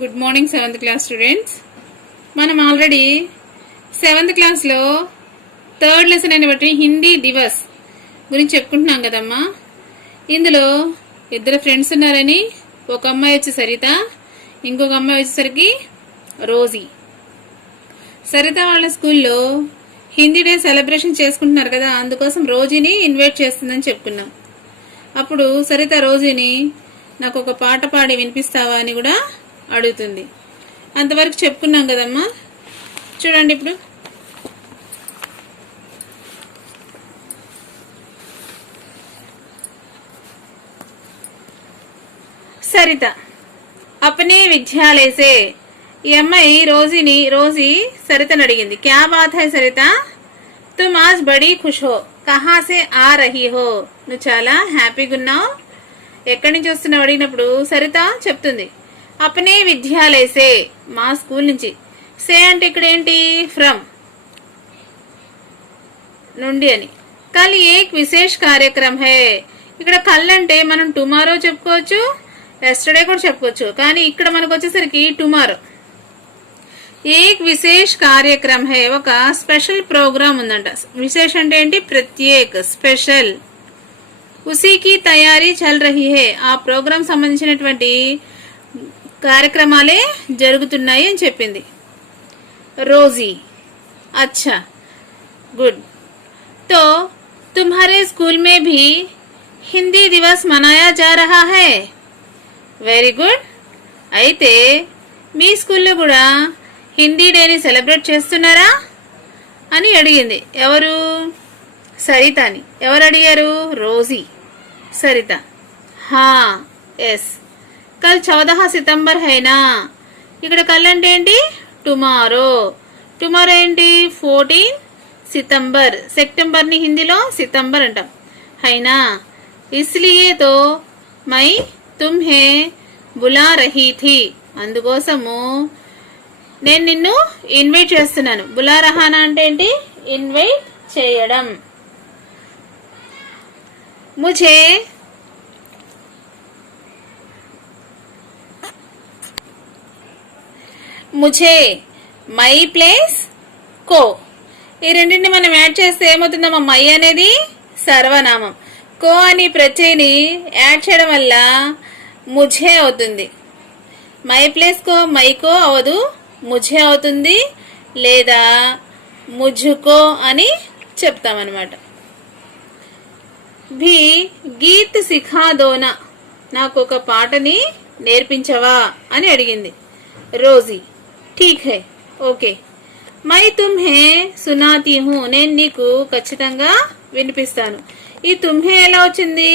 Good morning 7th class students. మనం already 7th క్లాస్లో third lesson అయిన బట్టి హిందీ దివస్ గురించి చెప్పుకుంటున్నాం కదమ్మా. ఇందులో ఇద్దరు ఫ్రెండ్స్ ఉన్నారని, ఒక అమ్మాయి వచ్చి సరిత, ఇంకొక అమ్మాయి వచ్చేసరికి రోజీ. సరిత వాళ్ళ స్కూల్లో హిందీ డే సెలబ్రేషన్ చేసుకుంటున్నారు కదా, అందుకోసం రోజీని ఇన్వైట్ చేస్తుందని చెప్పుకున్నాం. అప్పుడు సరిత రోజీని నాకు ఒక పాట పాడి వినిపిస్తావా అని కూడా అడుగుతుంది. అంతవరకు చెప్పుకున్నాం కదమ్మా. చూడండి ఇప్పుడు. సరిత అపనే విద్యాలయ సే. ఈ అమ్మాయి రోజీ సరితను అడిగింది, క్యా బాత్ హై సరిత, తుమ్ ఆజ్ బడీ ఖుష్ హో, కహా సే ఆ రహీ హో. నువ్వు చాలా హ్యాపీగా ఉన్నావు, ఎక్కడి నుంచి వస్తున్నావు అడిగినప్పుడు సరిత చెప్తుంది, అపనే విద్యాలయ సే, మా స్కూల్ నుంచి. సే అంటే ఇక్కడ ఏంటి, ఫ్రమ్, నుండి అని. కల్ ఏక్ విశేష్ కార్యక్రమ్ హై. ఇక్కడ కల్ అంటే మనం టుమారో చెప్పుకోవచ్చు, ఎస్టర్డే కూడా చెప్పుకోవచ్చు, కానీ ఇక్కడ మనకు వచ్చేసరికి టుమారో. ఏక్ విశేష్ కార్యక్రమ్ హై, ఒక స్పెషల్ ప్రోగ్రామ్ ఉందంట. విశేష్ అంటే ఏంటి, ప్రత్యేక్, స్పెషల్. ఉసీకి తయారీ చల్ రహీ హై, ఆ ప్రోగ్రామ్ సంబంధించినటువంటి కార్యక్రమాలే జరుగుతున్నాయి అని చెప్పింది రోజీ. అచ్చా, గుడ్. తో తుమ్హారే స్కూల్ మే భీ హిందీ దివస్ మనాయా జా రహా హై. Very good. అయితే మీ స్కూల్లో కూడా హిందీ డేని సెలబ్రేట్ చేస్తున్నారా అని అడిగింది. ఎవరు, సరిత అని. ఎవరు అడిగారు, రోజీ. సరిత, హా, ఎస్. కల్ 14 సితంబర్ హైనా. ఇక్కడ కల్ అంటే ఏంటి, టుమారో. టుమారో ఏంటి, 14 సితంబర్. సెప్టెంబర్ ని హిందీలో సితంబర్ అంటాం. హైనా ఇస్లియే తో మై తుమ్హే బులా రహీ థీ, అందుకోసము నేను నిన్ను ఇన్వైట్ చేస్తున్నాను. బులా రహానా అంటే ఏంటి, ఇన్వైట్ చేయడం. ముఝే మై ప్లేస్ కో, ఈ రెండింటిని మనం యాడ్ చేస్తే ఏమవుతుందమ్మా, మై అనేది సర్వనామం, కో అని ప్రత్యయని యాడ్ చేయడం వల్ల ముఝే అవుతుంది. మై ప్లేస్ కో మైకో అవదు, ముఝే అవుతుంది, లేదా ముఝుకో అని చెప్తామన్నమాట. భీ గీత్ సిఖా దోనా, నాకు ఒక పాటని నేర్పించవా అని అడిగింది రోజీ. ఠీక్ హై, ఓకే. మై తుమ్హే సునాతీ హూ, నేను నీకు ఖచ్చితంగా వినిపిస్తాను. ఈ తుమ్హే ఎలా వచ్చింది,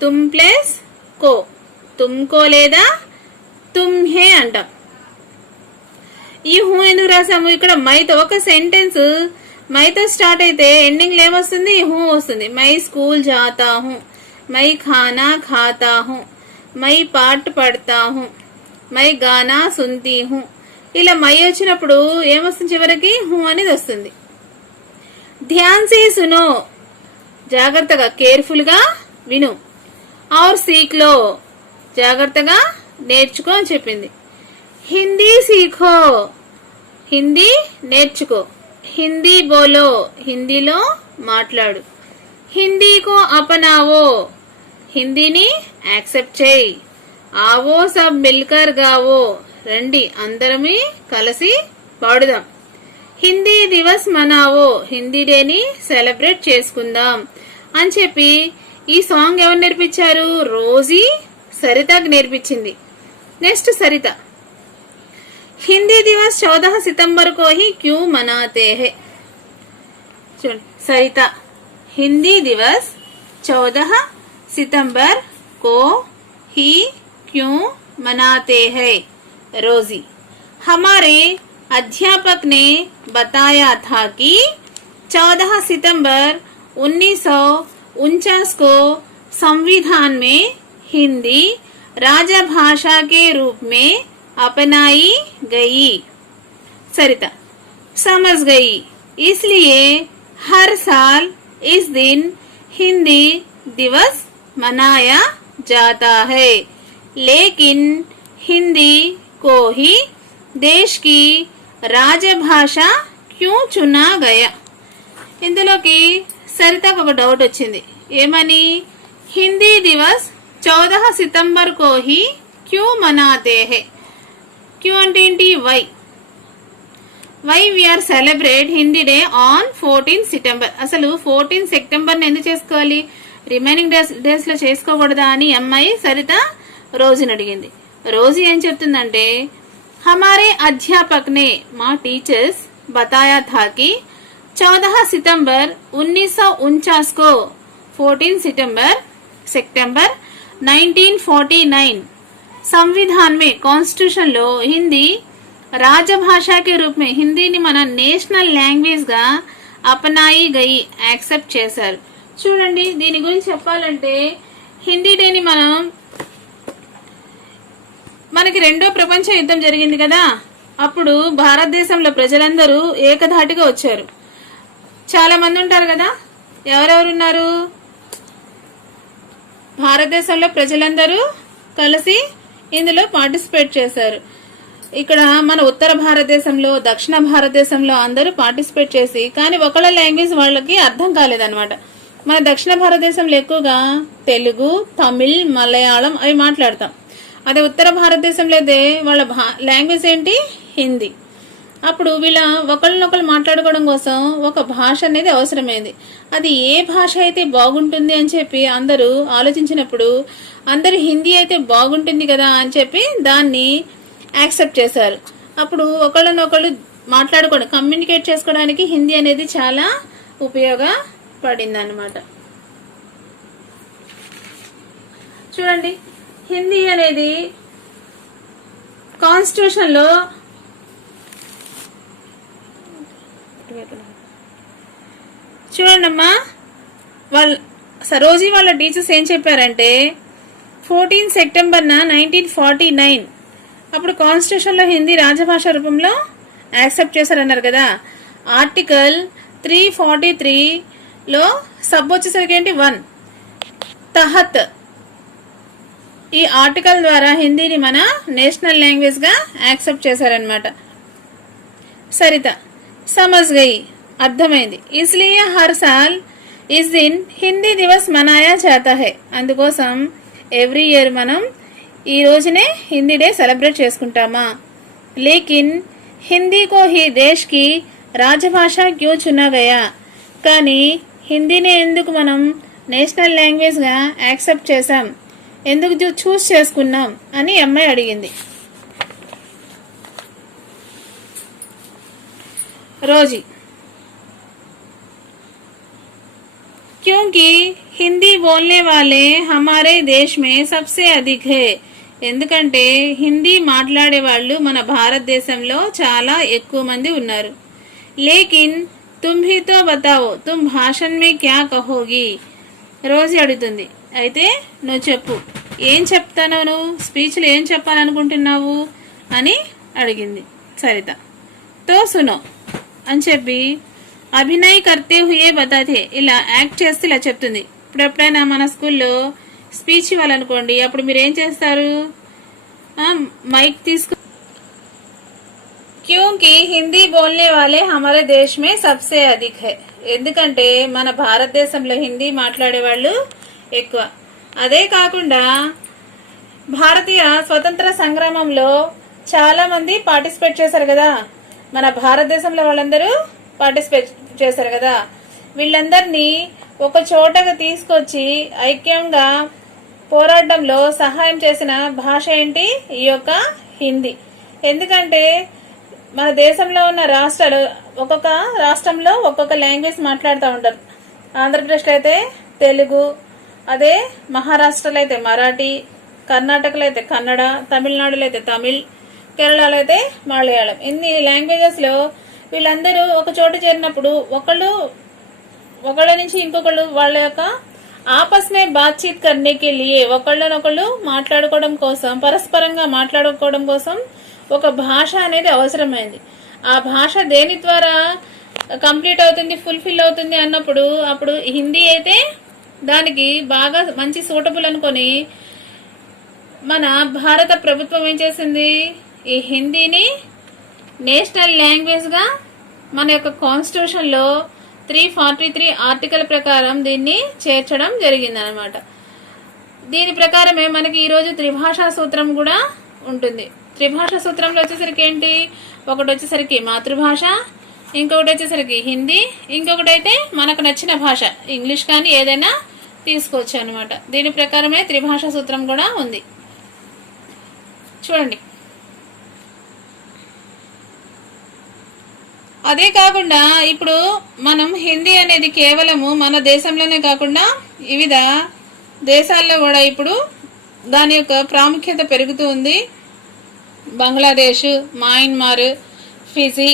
తుమ్ ప్లస్ కో, తుమ్కో లేదా తుమ్హే అంటాం. ఈ హూ ఎందుకు రాసాము, ఇక్కడ మైతో ఒక సెంటెన్స్ మైతో స్టార్ట్ అయితే ఎండింగ్ లో ఏమొస్తుంది, హూ వస్తుంది. మై స్కూల్ జాతా హూ, మై ఖానా ఖాతా హూ, మై పాట్ పడతా హూ, మై గానా సున్తీ హూ. ఇలా మై వచ్చినప్పుడు ఏమొస్తుంది, చివరికి హూ అనేది వస్తుంది. ధ్యాన్ సే సునో, జాగ్రత్తగా, కేర్ఫుల్ గా విను. ఔర్ సీక్ లో, జాగ్రత్తగా నేర్చుకో అని చెప్పింది. హిందీ సీఖో, హిందీ నేర్చుకో. హిందీ బోలో, హిందీలో మాట్లాడు. హిందీకో అపనావో, హిందీని యాక్సెప్ట్ చేయి. ఆవో సబ్ మిల్కర్ గావో, రండి అందరమీ కలిసి పాడుదాం. హిందీ దివస్ మనావో, హిందీ డేని సెలబ్రేట్ చేసుకుందాం అని చెప్పి ఈ సాంగ్ ఎవరు నేర్పించారు, రోజీ సరితకు నేర్పించింది. నెక్స్ట్ సరిత, హిందీ దివస్ 14 సితంబర్ కో హీ క్యూ మనాతే హై. చూడండి, సరిత హిందీ దివస్ 14 सितंबर को ही क्यों मनाते हैं. रोजी, हमारे अध्यापक ने बताया था कि 14 सितंबर 1949 को संविधान में हिंदी राजभाषा के रूप में अपनाई गई. सरिता, समझ गई, इसलिए हर साल इस दिन हिंदी दिवस मनाया जाता है. लेकिन हिंदी को ही देश की రాజభాషా క్యూ చునా గయా. ఇందులోకి సరితకు ఒక డౌట్ వచ్చింది. ఏమని? హిందీ దివస్ 14 సితంబర్ కో హీ క్యూ మనాతే హై. క్యూ అంటే ఏంటి? Why we are celebrate Hindi day on 14 September. అసలు 14 సెప్టెంబర్ ఎందుకు చేసుకోవాలి? రిమైనింగ్ డేస్ లో చేసుకోకూడదా అని అమ్మాయి సరిత రోజుని అడిగింది. రోజు ఏం చెప్తుందంటే, हमारे अध्यापक ने माँ टीचर्स बताया था कि 14 सितंबर 1949 को 14 सितंबर 1949 संविधान में कॉन्स्टिट्यूशन लो हिंदी राजभाषा के रूप में హిందీని మన నేషనల్ లాంగ్వేజ్ గా అపనాయి గయి యాక్సెప్ట్ చేశారు. చూడండి, దీని గురించి చెప్పాలంటే హిందీ డేని మనకి రెండో ప్రపంచ యుద్ధం జరిగింది కదా, అప్పుడు భారతదేశంలో ప్రజలందరూ ఏకధాటిగా వచ్చారు. చాలా మంది ఉంటారు కదా, ఎవరెవరున్నారు? భారతదేశంలో ప్రజలందరూ కలిసి ఇందులో పార్టిసిపేట్ చేశారు. ఇక్కడ మన ఉత్తర భారతదేశంలో, దక్షిణ భారతదేశంలో అందరూ పార్టిసిపేట్ చేసి, కానీ ఒకళ్ళ లాంగ్వేజ్ వాళ్ళకి అర్థం కాలేదన్నమాట. మన దక్షిణ భారతదేశంలో ఎక్కువగా తెలుగు, తమిళ్, మలయాళం అవి మాట్లాడతాం. అదే ఉత్తర భారతదేశంలో అయితే వాళ్ళ లాంగ్వేజ్ ఏంటి? హిందీ. అప్పుడు వీళ్ళ ఒకళ్ళనొకళ్ళు మాట్లాడుకోవడం కోసం ఒక భాష అనేది అవసరమైంది. అది ఏ భాష అయితే బాగుంటుంది అని చెప్పి అందరూ ఆలోచించినప్పుడు అందరూ హిందీ అయితే బాగుంటుంది కదా అని చెప్పి దాన్ని యాక్సెప్ట్ చేశారు. అప్పుడు ఒకళ్ళనొకళ్ళు మాట్లాడుకోవడం, కమ్యూనికేట్ చేసుకోవడానికి హిందీ అనేది చాలా ఉపయోగపడింది అన్నమాట. చూడండి, హిందీ అనేది కాన్స్టిట్యూషన్ లో చూడండమ్మా, వాళ్ళ సరోజీ వాళ్ళ టీచర్స్ ఏం చెప్పారంటే 14 సెప్టెంబర్ 1949 అప్పుడు కాన్స్టిట్యూషన్ లో హిందీ రాజభాష రూపంలో యాక్సెప్ట్ చేశారన్నారు కదా. ఆర్టికల్ 343 లో సబ్ వచ్చేసరికి ఏంటి? 1 తహత్. ఈ ఆర్టికల్ ద్వారా హిందీని మన నేషనల్ లాంగ్వేజ్ గా యాక్సెప్ట్ చేశారనమాట. సరిత సమజ్ గయి, అర్థమైంది. ఇస్లియే హర్ సాల్ ఇస్ దిన్ హిందీ దివస్ మనాయా జాతా హై. అందుకోసం ఎవ్రీ ఇయర్ మనం ఈ రోజునే హిందీ డే సెలబ్రేట్ చేసుకుంటామా. లేకిన్ హిందీ కో హీ దేశ్ కి రాజభాష క్యూ చునా గయా. కానీ హిందీని ఎందుకు మనం నేషనల్ లాంగ్వేజ్ గా యాక్సెప్ట్ చేశాం, ఎందుకు చూస్ చేసుకున్నాం అని అమ్మాయి అడిగింది. రోజీ, क्योंकि हिंदी बोलने वाले हमारे देश में सबसे अधिक है. ఎందుకంటే హిందీ మాట్లాడే వాళ్ళు మన భారతదేశంలో చాలా ఎక్కువ మంది ఉన్నారు. లేకిన్ తుమ్ హీ తో బతావో తుమ్ భాషణ్ మే క్యా కహోగి. రోజీ అడుగుతుంది, అయితే నువ్వు చెప్పు, ఏం చెప్తాను, నువ్వు స్పీచ్లో ఏం చెప్పాలనుకుంటున్నావు అని అడిగింది సరిత. తో సునో అని చెప్పి అభినయ్ కర్తే హుయే బతాతే, ఇలా యాక్ట్ చేస్తే ఇలా చెప్తుంది. ఇప్పుడు ఎప్పుడైనా మన స్కూల్లో స్పీచ్ ఇవ్వాలనుకోండి, అప్పుడు మీరు ఏం చేస్తారు? మైక్ తీసుకు. క్యూంకి హిందీ బోల్నే వాలే హమారే దేశ్ మే సబ్సే అధిక్ హై. ఎందుకంటే మన భారతదేశంలో హిందీ మాట్లాడే వాళ్ళు ఎక్కువ. అదే కాకుండా భారతీయ స్వతంత్ర సంగ్రామంలో చాలా మంది పార్టిసిపేట్ చేశారు కదా, మన భారతదేశంలో వాళ్ళందరూ పార్టిసిపేట్ చేశారు కదా. వీళ్ళందరినీ ఒక చోటగా తీసుకొచ్చి ఐక్యంగా పోరాటంలో సహాయం చేసిన భాష ఏంటి? ఈ యొక్క హిందీ. ఎందుకంటే మన దేశంలో ఉన్న రాష్ట్రాలు, ఒక్కొక్క రాష్ట్రంలో ఒక్కొక్క లాంగ్వేజ్ మాట్లాడుతూ ఉంటారు. ఆంధ్రప్రదేశ్లో అయితే తెలుగు, అదే మహారాష్ట్రలో అయితే మరాఠీ, కర్ణాటకలో అయితే కన్నడ, తమిళనాడులో అయితే తమిళ్, కేరళలో అయితే మలయాళం. ఇన్ని లాంగ్వేజెస్ లో వీళ్ళందరూ ఒక చోట చేరినప్పుడు ఒకళ్ళ నుంచి ఇంకొకళ్ళు వాళ్ళ యొక్క ఆపస్మే బాత్చీత్ కర్నేకి లియే ఒకళ్ళనొకళ్ళు మాట్లాడుకోవడం కోసం, పరస్పరంగా మాట్లాడుకోవడం కోసం ఒక భాష అనేది అవసరమైంది. ఆ భాష దేని ద్వారా కంప్లీట్ అవుతుంది, ఫుల్ఫిల్ అవుతుంది అన్నప్పుడు అప్పుడు హిందీ అయితే దానికి బాగా మంచి సూటబుల్ అనుకొని మన భారత ప్రభుత్వం ఏం చేసింది, ఈ హిందీని నేషనల్ లాంగ్వేజ్గా మన యొక్క కాన్స్టిట్యూషన్లో 343 ఆర్టికల్ ప్రకారం దీన్ని చేర్చడం జరిగిందనమాట. దీని ప్రకారమే మనకి ఈరోజు త్రిభాషా సూత్రం కూడా ఉంటుంది. త్రిభాషా సూత్రంలో వచ్చేసరికి ఏంటి, ఒకటి వచ్చేసరికి మాతృభాష, ఇంకొకటి వచ్చేసరికి హిందీ, ఇంకొకటి అయితే మనకు నచ్చిన భాష ఇంగ్లీష్ కానీ ఏదైనా తీసుకోవచ్చు అనమాట. దీని ప్రకారమే త్రిభాషా సూత్రం కూడా ఉంది. చూడండి, అదే కాకుండా ఇప్పుడు మనం హిందీ అనేది కేవలము మన దేశంలోనే కాకుండా వివిధ దేశాల్లో కూడా ఇప్పుడు దాని యొక్క ప్రాముఖ్యత పెరుగుతూ ఉంది. బంగ్లాదేశ్, మయన్మార్, ఫిజీ,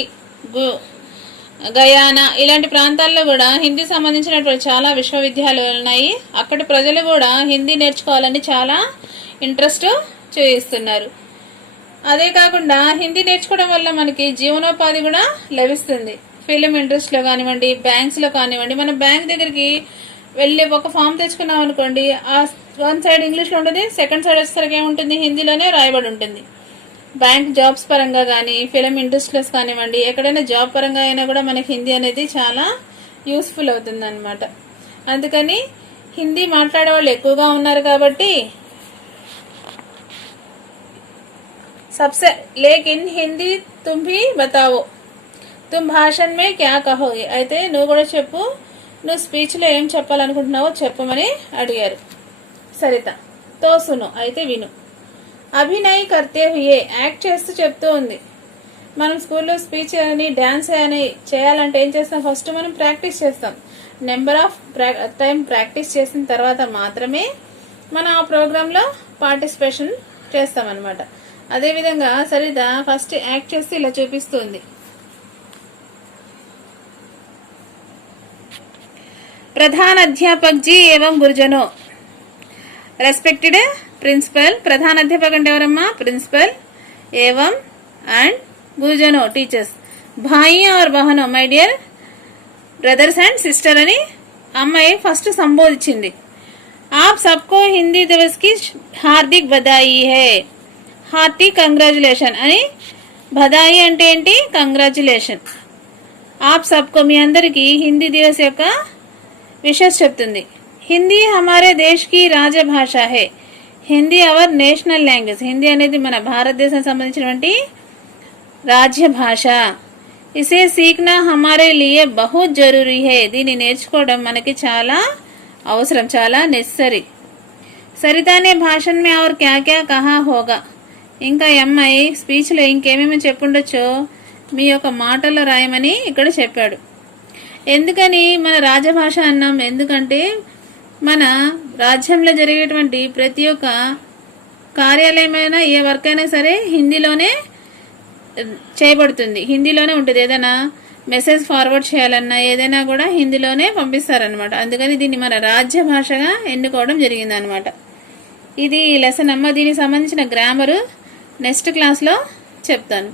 గయానా ఇలాంటి ప్రాంతాల్లో కూడా హిందీ సంబంధించినటువంటి చాలా విశ్వవిద్యాలయాలు ఉన్నాయి. అక్కడి ప్రజలు కూడా హిందీ నేర్చుకోవాలని చాలా ఇంట్రెస్ట్ చూపిస్తున్నారు. అదే కాకుండా హిందీ నేర్చుకోవడం వల్ల మనకి జీవనోపాధి కూడా లభిస్తుంది. ఫిలిం ఇండస్ట్రీలో కానివ్వండి, బ్యాంక్స్లో కానివ్వండి, మనం బ్యాంక్ దగ్గరికి వెళ్ళి ఒక ఫామ్ తెచ్చుకున్నాం అనుకోండి, ఆ వన్ సైడ్ ఇంగ్లీష్లో ఉంటుంది, సెకండ్ సైడ్ వచ్చేసరికి ఏముంటుంది, హిందీలోనే రాయబడి ఉంటుంది. బ్యాంక్ జాబ్స్ పరంగా కానీ, ఫిలిం ఇండస్ట్రీస్ కానివ్వండి, ఎక్కడైనా జాబ్ పరంగా అయినా కూడా మనకి హిందీ అనేది చాలా యూస్ఫుల్ అవుతుంది అనమాట. అందుకని హిందీ మాట్లాడే వాళ్ళు ఎక్కువగా ఉన్నారు కాబట్టి सबसे लेकिन हिंदी तुम भी बताओ तुम भाषण में क्या कहोगे అయితే నువ్వు కూడా చెప్పు, నువ్వు స్పీచ్లో ఏం చెప్పాలనుకుంటున్నావో చెప్పమని అడిగారు. సరిత తో సును అయితే విను. అభినయ్ కర్తే హుయే యాక్ట్ చేస్తూ చెప్తూ ఉంది. మనం స్కూల్లో స్పీచ్ అని డాన్స్ అని చేయాలంటే ఏం చేస్తాం, ఫస్ట్ మనం ప్రాక్టీస్ చేస్తాం. నెంబర్ ఆఫ్ టైం ప్రాక్టీస్ చేసిన తర్వాత మాత్రమే మనం ఆ ప్రోగ్రాంలో పార్టిసిపేషన్ చేస్తాం అనమాట. అదేవిధంగా సరిత ఫస్ట్ యాక్ట్ చేసి ఇలా చూపిస్తుంది. ప్రధాన అధ్యాపక్ జీ ఏవం గురుజనో, రెస్పెక్టెడ్ ప్రిన్సిపల్. ప్రధాన అధ్యాపక్ అంటే ఎవరమ్మా, ప్రిన్సిపల్, ఏవం అండ్ గురుజనో టీచర్స్, భాయి ఆర్ బహనో my dear brothers and sister అని అమ్మాయి ఫస్ట్ సంబోధించింది. ఆప్ సబ్కో హిందీ దివస్ కి హార్దిక్ బధాయి హై, హార్టీ కంగ్రాచులేషన్ అని. బధాయి అంటే ఏంటి, కంగ్రాచులేషన్. ఆప్ సబ్కో మీ అందరికీ హిందీ దివస్ యొక్క విషెస్ చెప్తుంది. హిందీ హమారే దేశ్ కి రాజభాష హై, Hindi our national language. Hindi అనేది మన భారతదేశం సంబంధించినటువంటి రాజ్య భాష. ఇసే సీఖ్నా హమారే లియే బహుత్ జరూరీ హై, దీన్ని నేర్చుకోవడం మనకి చాలా అవసరం, చాలా నెసరీ. సరితానే భాషణ్ మే और क्या क्या कहा होगा, ఇంకా అమ్మాయి స్పీచ్లో ఇంకేమేమి చెప్పుండొచ్చో మీ యొక్క మాటల్లో రాయమని ఇక్కడ చెప్పాడు. ఎందుకని మన రాజభాష అన్నాం, ఎందుకంటే మన రాజ్యంలో జరిగేటువంటి ప్రతి ఒక్క కార్యాలయమైనా ఏ వర్క్ అయినా సరే హిందీలోనే చేయబడుతుంది, హిందీలోనే ఉంటుంది. ఏదైనా మెసేజ్ ఫార్వర్డ్ చేయాలన్నా ఏదైనా కూడా హిందీలోనే పంపిస్తారనమాట. అందుకని దీన్ని మన రాజ్య భాషగా ఎన్నుకోవడం జరిగిందనమాట. ఇది లెసన్ అమ్మ. దీనికి సంబంధించిన గ్రామరు నెక్స్ట్ క్లాస్లో చెప్తాను.